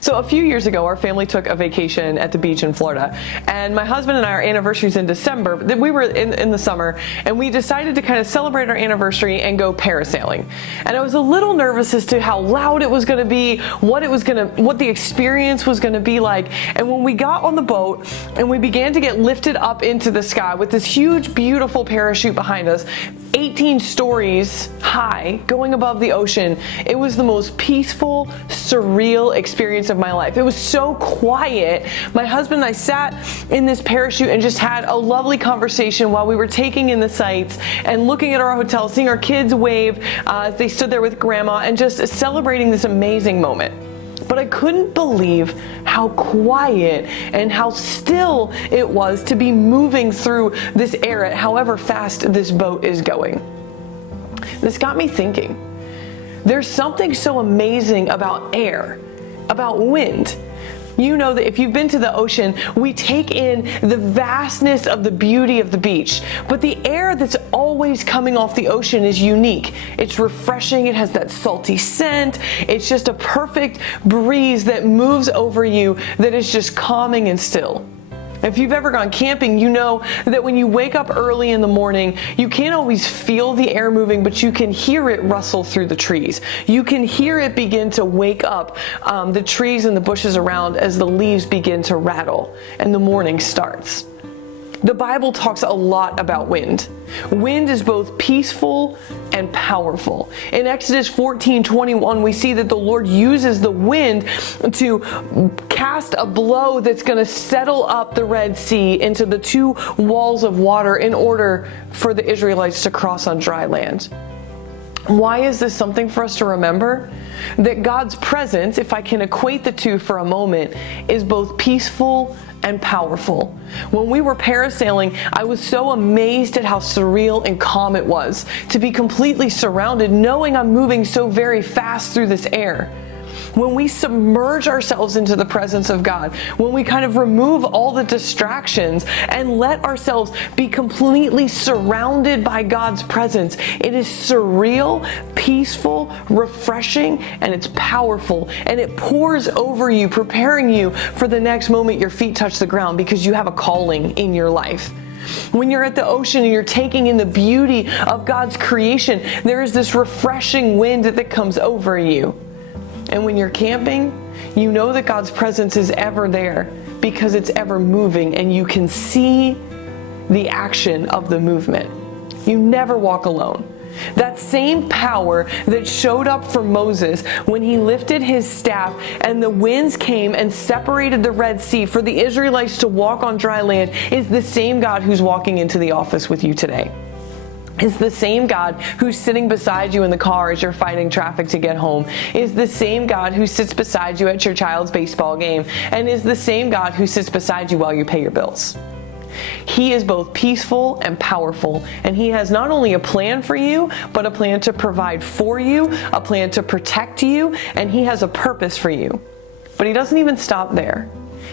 So a few years ago, our family took a vacation at the beach in Florida, and my husband and I, our anniversary's in December. We were in the summer, and we decided to kind of celebrate our anniversary and go parasailing. And I was a little nervous as to how loud it was going to be, what the experience was going to be like. And when we got on the boat and we began to get lifted up into the sky with this huge, beautiful parachute behind us, 18 stories high, going above the ocean, it was the most peaceful, surreal experience of my life. It was so quiet. My husband and I sat in this parachute and just had a lovely conversation while we were taking in the sights and looking at our hotel, seeing our kids wave as they stood there with grandma and just celebrating this amazing moment. But I couldn't believe how quiet and how still it was to be moving through this air at however fast this boat is going. This got me thinking. There's something so amazing about air, about wind. You know that if you've been to the ocean, we take in the vastness of the beauty of the beach. But the air that's always coming off the ocean is unique. It's refreshing. It has that salty scent. It's just a perfect breeze that moves over you that is just calming and still. If you've ever gone camping, you know that when you wake up early in the morning, you can't always feel the air moving, but you can hear it rustle through the trees. You can hear it begin to wake up the trees and the bushes around as the leaves begin to rattle and the morning starts. The Bible talks a lot about wind. Wind is both peaceful and powerful. In Exodus 14:21, we see that the Lord uses the wind to cast a blow that's going to settle up the Red Sea into the two walls of water in order for the Israelites to cross on dry land. Why is this something for us to remember? That God's presence, if I can equate the two for a moment, is both peaceful and powerful. When we were parasailing, I was so amazed at how surreal and calm it was to be completely surrounded, knowing I'm moving so very fast through this air. When we submerge ourselves into the presence of God, when we kind of remove all the distractions and let ourselves be completely surrounded by God's presence, it is surreal, peaceful, refreshing, and it's powerful. And it pours over you, preparing you for the next moment your feet touch the ground because you have a calling in your life. When you're at the ocean and you're taking in the beauty of God's creation, there is this refreshing wind that comes over you. And when you're camping, you know that God's presence is ever there because it's ever moving and you can see the action of the movement. You never walk alone. That same power that showed up for Moses when he lifted his staff and the winds came and separated the Red Sea for the Israelites to walk on dry land is the same God who's walking into the office with you today. Is the same God who's sitting beside you in the car as you're fighting traffic to get home, is the same God who sits beside you at your child's baseball game, and is the same God who sits beside you while you pay your bills. He is both peaceful and powerful, and He has not only a plan for you, but a plan to provide for you, a plan to protect you, and He has a purpose for you. But He doesn't even stop there.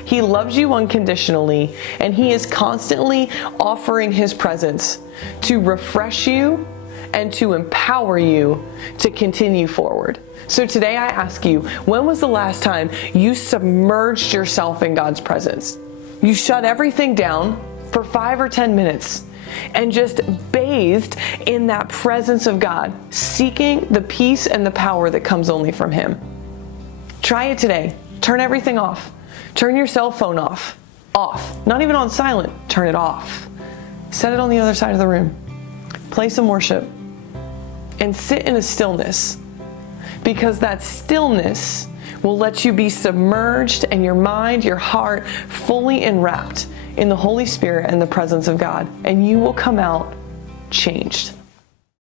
He loves you unconditionally, and He is constantly offering His presence to refresh you and to empower you to continue forward. So today I ask you, when was the last time you submerged yourself in God's presence? You shut everything down for 5 or 10 minutes and just bathed in that presence of God, seeking the peace and the power that comes only from Him. Try it today. Turn everything off. Turn your cell phone off. Not even on silent. Turn it off. Set it on the other side of the room. Play some worship. And sit in a stillness. Because that stillness will let you be submerged and your mind, your heart, fully enwrapped in the Holy Spirit and the presence of God. And you will come out changed.